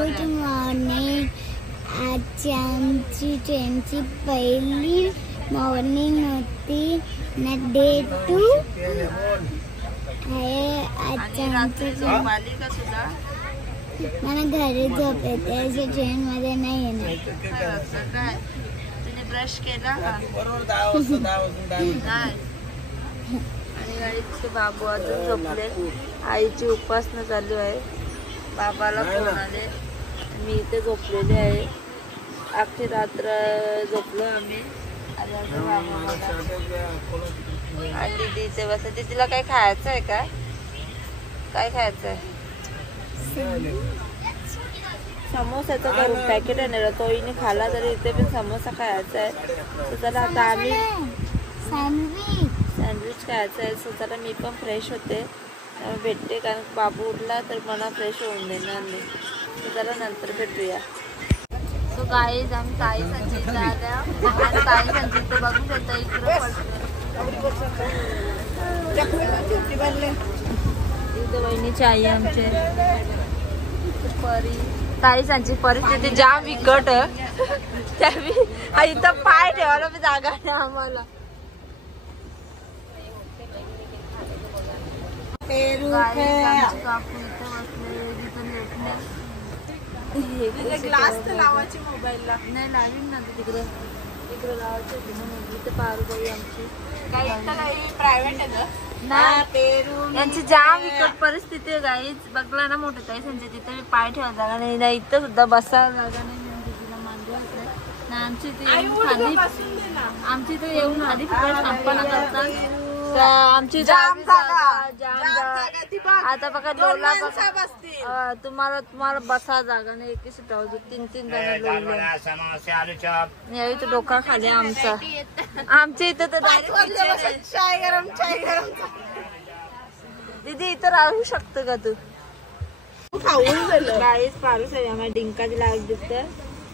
Good morning. आजची आमची ट्रेनची पहिली मॉर्निंग होती ना, डे 2 आहे आजच्या आमचं। मला घरी झोप येते, अशी ट्रेन मध्ये नाही येणार। तुझे ब्रश केला आणि गाडीचे बाबू अजून झोपले। आईची उपासना चालू आहे, बाबाला फोन आले, मी इथे झोपलेले आहे। अख्खी रात्र झोपलो आम्ही। आणि दीदीचे बस, दीदीला काय खायचं आहे का? काय खायचं आहे? समोसाचं करून पॅकेट आहे, तो हिने खाला तरी इथे पण समोसा खायचा आहे। तर चला आता आम्ही सँडविच खायचं आहे। सो चला मी पण फ्रेश होते, भेटते, कारण बाबू उठला तर मला फ्रेश होऊन देणार नाही। तर चला नंतर भेटूया। सो गाईज आम्ही ताई संचितला आल्या आणि ताई संचित बघू शकता इकडे वहिनीची आई आमचे परी। ताई संचित परिस्थिती जाम विकट इथं पाय ठेवायला पण जागा नाही आम्हाला। काकू इथे बसले, तिथं लेटले। ग्लास तर लावायची मोबाईलला नाही, लावीन ना तिकडे तिकडे लावायचं होती म्हणून। इथे पारूबाई आमची प्रायव्हेट आहे ना, यांची जाम विकट परिस्थिती आहे गाईज। बघला ना मोठे ताई संचित, तिथे मी पाय ठेवा जागा नाही ना, इथं सुद्धा बसायला जागा नाही। तिला मांडलं ना, आमची इथे येऊन आधी संपना करतात। आमची जाम आता बघा लोला तुम्हाला बसा जागा नाही, एकी सीटावर 3-3 जण यावेळी तो डोका खाली आमचा। आमच्या इथं तर चाय गरम दीदी इथं राहू शकतो का तू? खाऊन बाईस पारूस आहे आम्हाला डिंकाची लाग दिसत,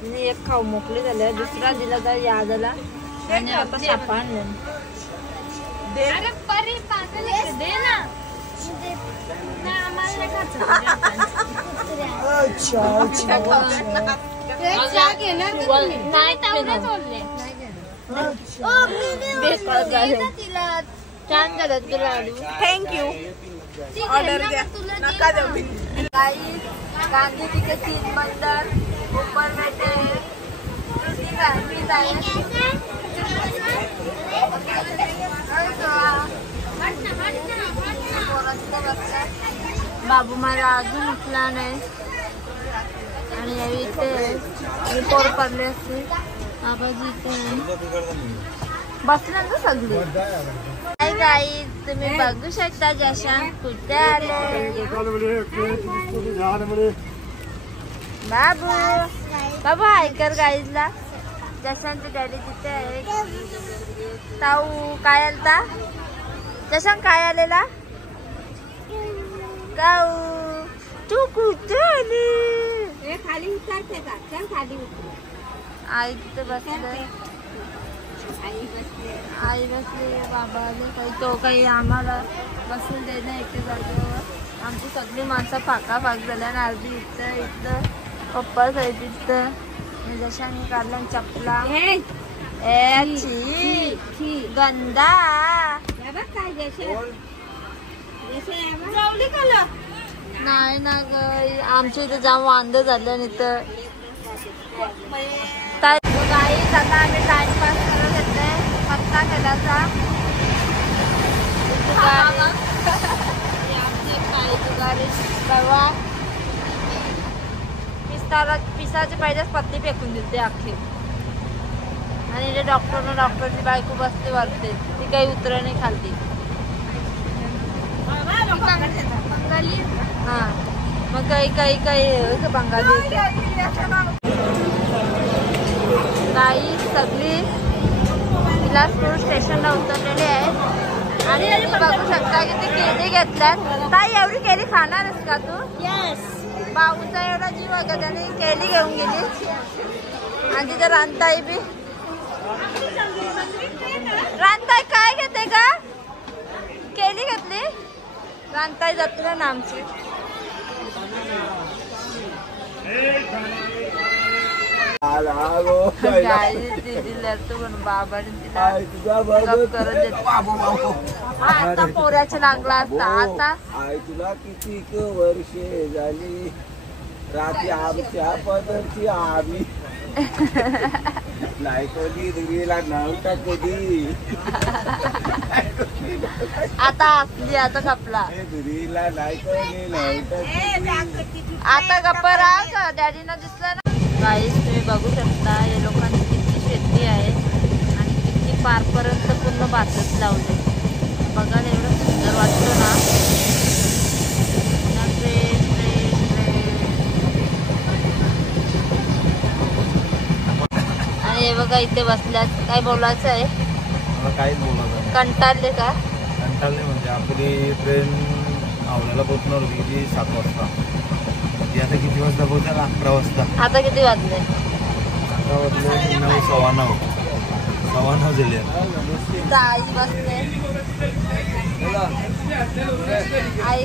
एक खाऊ मोकळे झाले, दुसरा दिला तर याद आला आणि आपण सापा आणलं। छान झालं तुला, थँक्यू। ऑर्डर घ्या, नका देऊ। गांधी जी के 3 मंदिर ऊपर बैठे बाबू मला अजून उठला नाही आणि यावेळी इथे पोर पडले असते। बाबाजी इथे बसल्यानंतर सगळी काय गाई तुम्ही बघू शकता जशान कुठे आले। बाबू बाबू हाय कर गाईजला। जशांची डॅडी तिथे आहे। ताऊ काय आलता? जशान काय आलेला? ताऊ तू कुठे आली? खाली उतरते का? चल खाली उतर। आई तिथे बसले, आई बसली, बाबा आले, तो काही आम्हाला बसून दे ना एके जागेवर। आमची सगळी माणसं फाकाफाक झाल्या आणि अर्धी इथं पप्पा साहेब इथं जशाने काढल्या चपला गंदा नाही ना ग, आमच्या इथे जाम वांद झालं नाही तर गाईच। आता आम्ही टाइमपास करत येतोय पत्ता केल्याचा। पिसाचे पहिलेच पत्ती फेकून देते अख्खी आणि इथे डॉक्टरची बायको बसते वरते, ती काही उतर नाही खालती। हा मग काही बंगाली गाई सगळी बिलासपूर स्टेशनला उतरलेली आहे आणि बघू शकता की ते केळी घेतल्यात। ताई एवढी केळी खाणारच का तू? यस। बाबूचा एवढा जीव वगैरे त्याने केळी घेऊन गेली आणि तिथे रानताई बी। रानताई काय घेते का? केळी घेतली? रानताई जत्रा ना आमची। म्हणून बाबाने तिला करत आता पोऱ्याचे लागला असता. आता आई तुला किती वर्षे झाली रात्री आमच्या पदरची आम्ही लायकोली दुरीला नव्हता कधी आता असली आता कपला दुरीला लायकोली नव्हता आता गप्पा राहा का डॅडीना दिसला ना. गाईस तुम्ही बघू शकता या लोकांची किती शेती आहे आणि किती पारपर्यंत पूर्ण भातच लावले. बघायला एवढं सुंदर वाटतं ना. आणि हे बघा इथे बसल्यात. काय बोलायचं आहे? काहीच बोलायचं कंटाळले का? कंटाळले म्हणजे आपली ट्रेन आवळ्याला पोचणार होती किती 7 वाजता. ती आता किती वाजता पोहोचेल? 11 वाजता. आता किती वाजले? 11 वाजले 9 सव्वा 9 झाले. आई बसले. आई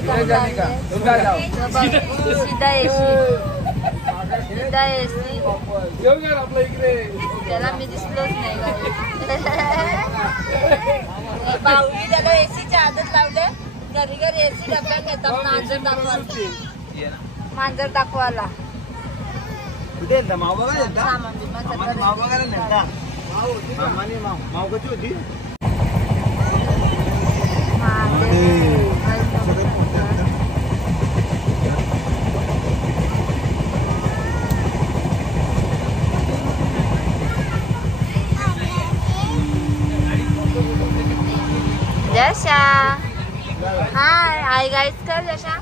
सीधा एसी त्याला मी दिसलोच नाही. बाहुली त्याला एसीची आदत लावले. घरी घरी एसी डब्यात येतात मांजर दाखवायला. कुठे माव बघायला माव बघायला नेता माव कशी होती. जशा हाय आई गाईस कर. जशा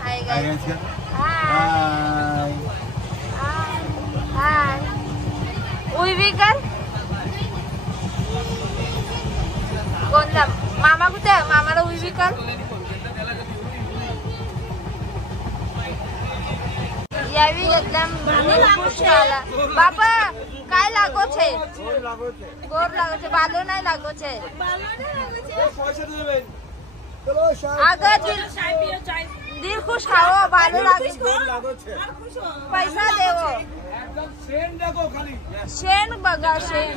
हाय गाईस. हाय हाय उई कर. कोणता मामा कुठे? मामाला उई कर. यावी एकदम खुश झाला. बापा काय लागो छे? गोर लागो छे. बालो नाही लागो छे. अगं दिल खुश हाओ. बालो लागो पैसा देवो. शेण बघा शेण.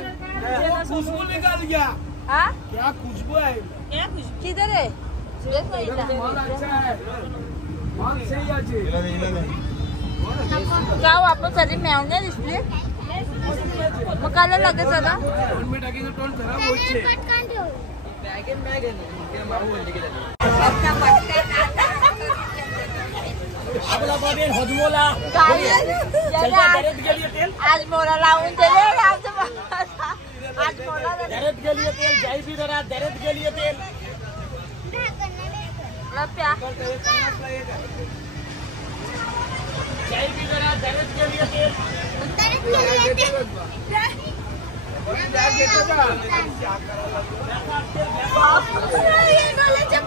खुशबू निकाल गया. हाँ क्या खुशबू है? किधर है? क्या वापस आली मेवण्या दिसली. मग काला लगेच आला. आज मोरा लावून दिले. आज मोरा दरद गेली तेल जाई बी जरा दरद गेली तेल लप्या जाई बी जरा दरद गेली तेल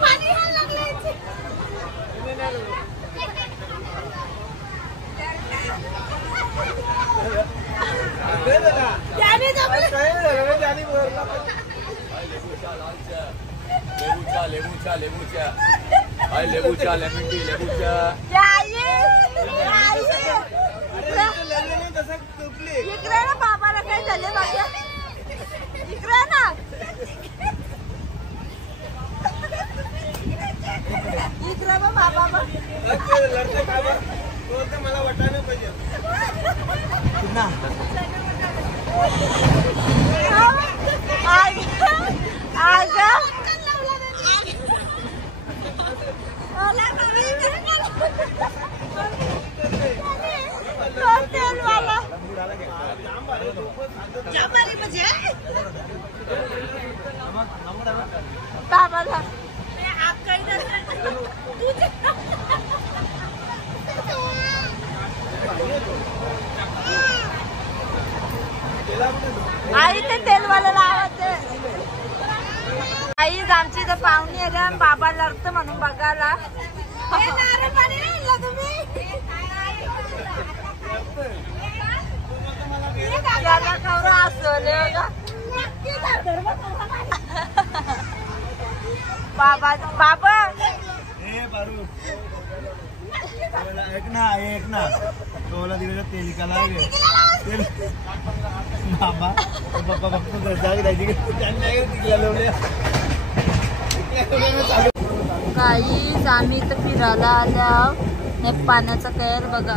पाणी लागले. इकडे ना बाबाला काय झाले माझ्या. इकडे ना इकडे बा बाबा मला वाटायला पाहिजे. बाबाला आई ते तेलवाला लावते. आई आमची इथं पाहुणी आल्या आणि बाबा लढतं म्हणून बघायला. बाबा बाबा एक ना तो बोला तिकडे तेल निकाला तेल मामा पप्पा गाईज आम्ही इथं फिरायला आल्या पाण्याचा कैर बघा.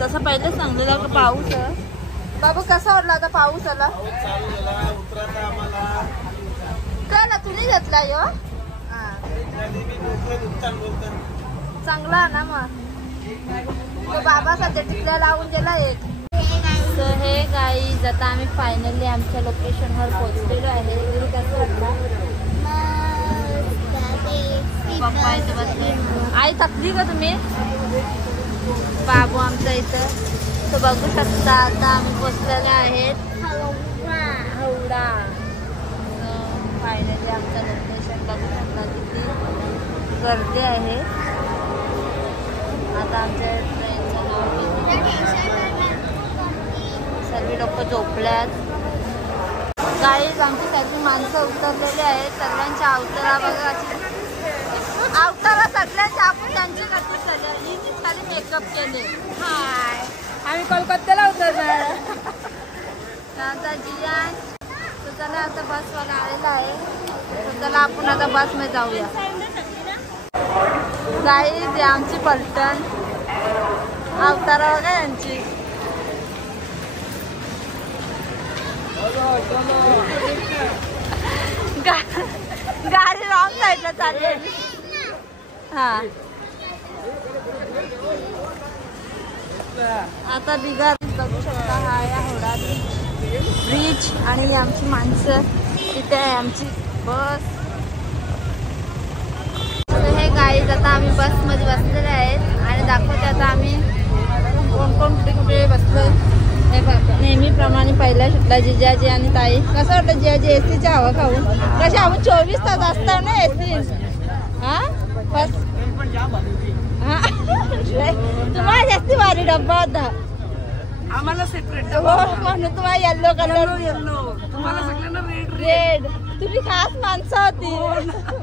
तसं पहिले सांगलेलं का पाऊस आहे. बाबू कसा वाटला आता पाऊस आला काय ना तुम्ही घेतला यो चांगला ना मग तो बाबा सध्या टिकल्या लावून गेला एक. तर हे गाईज आता आम्ही फायनली आमच्या लोकेशनवर पोहोचलेलो आहे. कसं वाटलं पप्पा इथं बसले. आई थकली का तुम्ही. बाबू आमचा इथं तो बघू शकता. आता आम्ही पोचलेले आहेत हौडा. फायनली आमचं लोकेशन बघू शकता किती गर्दी आहे. आता आमच्या ट्रेनचं नाव सर्व लोक झोपल्यात. गाईज आमची सगळी माणसं उतरलेली आहेत. सगळ्यांच्या अवतारा बघा अवतारा सगळ्यांच्या आपण त्यांची गती केली. खाली मेकअप केले. हाय आम्ही कोलकात्याला उतरणार. आता जियान तुझ्याला आता बसवाला आलेला आहे. तर चला आपण आता बसमध्ये जाऊया. गाईज आमची पलटण अवतारा बघा यांची. गाडी रॉंग साईडला चालली. हा आता बिगार बघू शकता. हा या होडा ब्रिज आणि आमची माणसं इथे आहे. आमची बस. हे गाईज आता आम्ही बसमध्ये बसलेले आहेत आणि दाखवते आता आम्ही कोण कोण कुठे कुठे बसलोय. हे बघा नेहमीप्रमाणे पहिला सुटला जिजाजी आणि ताई. कसं वाटतं जिजाजी एसीची हवा खाऊन. कशी आपण 24 तास असतात ना एसी. हा बस हा तुम्हाला जास्ती भारी डब्बा होता. आम्हाला सेपरेट म्हणून तुम्हाला येल्लो कलर तुम्हाला सगळ्यांना रेड. तुम्ही खास माणसं होती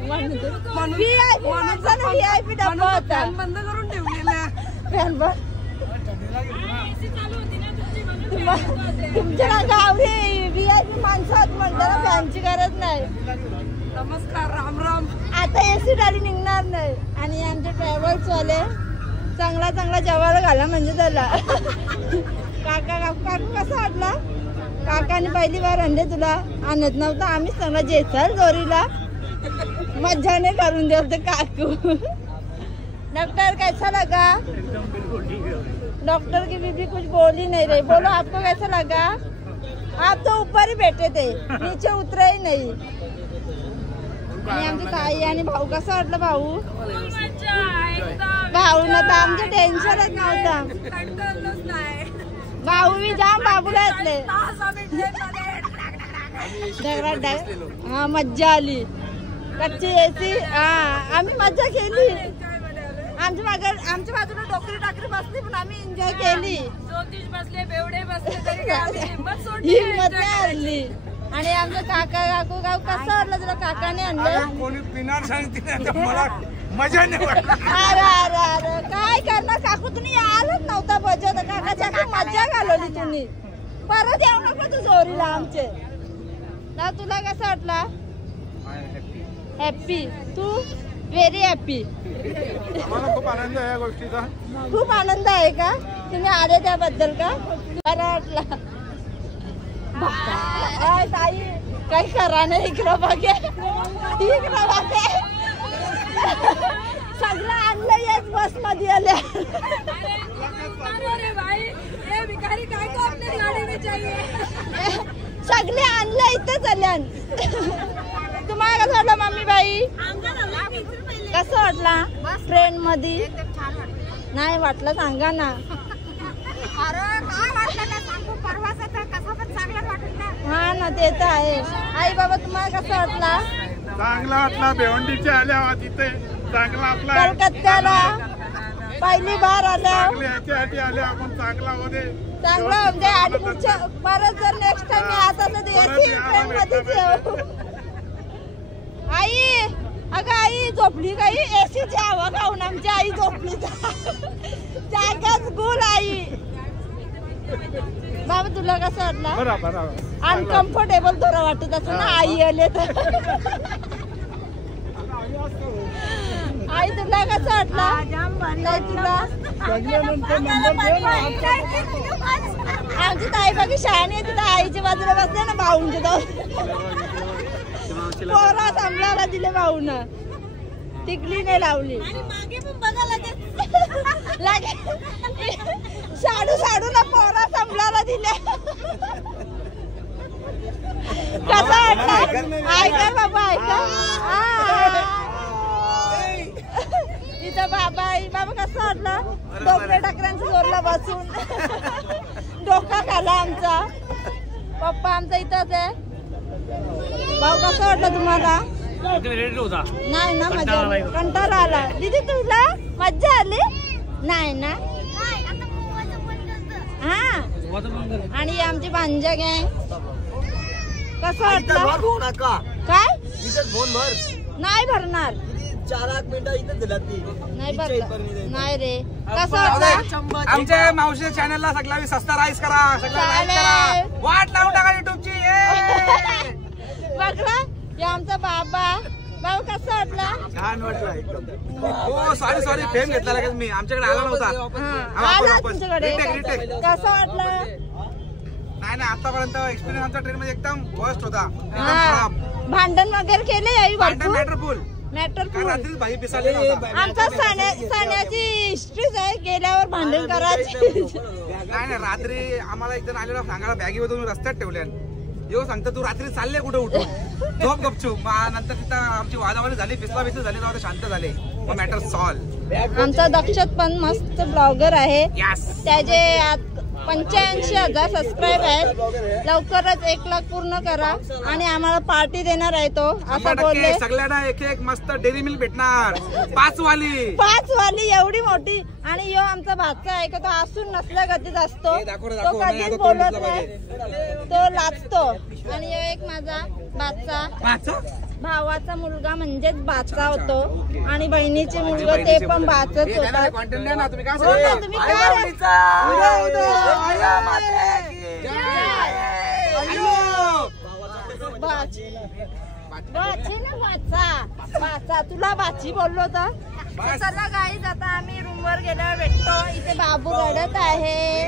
म्हणून VIP डब्बा होता. बंद करून ठेवलेला फॅन बंद. तुमच्या गावरी VIP माणसं होत म्हणतो ना फॅनची गरज नाही. नमस्कार राम राम. आता एसी गाडी निघणार नाही. आणि आमचे ट्रॅव्हल्स वाले चांगला चांगला जेवायला घाला म्हणजे त्याला. काका काकू कसा वाटला. काकाने पहिली बार अंडे तुला आणत नव्हता. आम्ही सगळं जेसल जोरीला मज्जाने करून देते काकू. डॉक्टर कैसा लगा. डॉक्टर की बीबी कुछ बोली नहीं रही. बोलो आपको कैसा लगा. आप तो ऊपर ही बैठे थे नीचे उतरे ही नहीं. आणि आमची ताई आणि भाऊ कसं वाटलं. भाऊ भाऊना तर आमचं टेन्शनच नव्हतं. भाऊ मी जाम बाबूला येतले. हा मज्जा आली. कच्ची एसी. हा आम्ही मज्जा केली. आमच्या बाजूला डोकरी टाकरी बसली पण आम्ही एन्जॉय केली. बसले बेवडे बसले हिंमत नाही हरली. आणि आमचं काका काकू गाव कसं वाटलं तुला. काकाने आणलं कोणी पिणार सांगते मला मजा नाही वाटत. अरे अरे अरे काय करणार काकू. तुम्ही आलंच नव्हता बचत. काकाच्या मज्जा घालवली तुम्ही. परत येऊ नको तू जोरीला आमचे. तुला कसं वाटला. हॅप्पी. तू व्हेरी हॅप्पी. खूप आनंद आहे या गोष्टीचा. खूप आनंद आहे का तुम्ही आले त्याबद्दल का. बरं वाटला. ताई काही करा नाही. इकडं बघे इकडं बघे सगळं आणलं याच बस मध्ये आल्या. सगळे आणलं इथं चाल्यान. तुम्हाला कसं वाटलं मम्मी बाई. कसं वाटला ट्रेन मध्ये. नाही वाटलं सांगा ना. हा ना ते तर आहे. आई बाबा तुम्हाला कसं वाटला. चांगला वाटला. भिवंडीचे आल्या तिथे चांगला आपला कलकत्त्याला पहिली बार आल्या. आल्या आपण चांगला होते. चांगला म्हणजे आणि पुढच्या परत जर नेक्स्ट टाइम आता तर याची ट्रेन मध्येच येऊ. आई अगं आई झोपली काही एसीची हवा खाऊन आमची आई झोपली जागाच गुल आई. बाबा तुला कसं वाटलं? अनकम्फर्टेबल थोडं वाटत असं ना आई आले तर. आई तुला कसं वाटलं? तुला आमची ताई बाकी शाळेने येते तर आईच्या बाजूला बसले ना भाऊंच्या पोरा सांभाळायला दिले भाऊन. टिकली नाही लावली लागे साडू साडूला पोरा सांभाळायला दिले. कसं वाटलं? ऐका बाबा ऐका. इथं बाबा आई बाबा कसं वाटलं? डोकरे टाकऱ्यांच्या जोरला बसून डोका खाला आमचा. पप्पा आमचा इथंच आहे. भाऊ कसं वाटलं तुम्हाला? नाही ना मजा कंटाळा आला. दीदी तुला मज्जा आली नाही ना? हा आणि आमची भांजा गँग कसं वाटलं? काय नाही भरणार नाही भरणार नाही रे. कसं वाटलं? आमच्या मावशी चॅनलला सगळ्यांनी सबस्क्राईब करा, सगळ्यांना लाईक करा, वाट लावून टाका युट्यूबची. बघला हे आमचा बाबा. बाबा कसं वाटलं? छान वाटलं एकदम. हो सॉरी फेम घेतला लगेच मी. आमच्याकडे आला नव्हता. आला तुमच्याकडे. कसं वाटलं? नाही आतापर्यंत एक्सपिरियन्स आमच्या ट्रेन मध्ये एकदम फर्स्ट होता. भांडण वगैरे केले आई भरपूर मॅटर रात्री भाई पिसाले नव्हता. आमचा सणाची हिस्ट्रीच आहे. गेल्यावर भांडण करायची. नाही रात्री आम्हाला एक जण आलेला सांगायला बॅगी मधून रस्त्यात ठेवल्या. येऊ सांगता तू रात्री चालले कुठे उठून झोप गपचूप. नंतर तिथं आमची वादावादी झाली, पिसला झाली, तेव्हा शांत झाले. मग मॅटर सॉल्व. आमचा दक्षत पण मस्त ब्लॉगर आहे. त्याचे 85,000 सबस्क्राईब आहेत. लवकरच 1 लाख पूर्ण करा आणि आम्हाला पार्टी देणार आहे तो असं बोलले. सगळ्यांना एक मस्त डेअरी मिल्क भेटणार 5 वाली एवढी मोठी. आणि यो आमचा भाचा आहे का तो असून नसल्या गतीत असतो. तो कधीच बोलत नाही, तो लाजतो. आणि यो एक माझा भाचा भावाचा मुलगा म्हणजेच बाचा होतो आणि बहिणीचे मुलगा ते पण बाचच होता. तुम्ही बाचा तुला बाची बोललो तर. चला गाईज आता आम्ही रूमवर गेल्यावर भेटतो. इथे बाबू रडत आहे.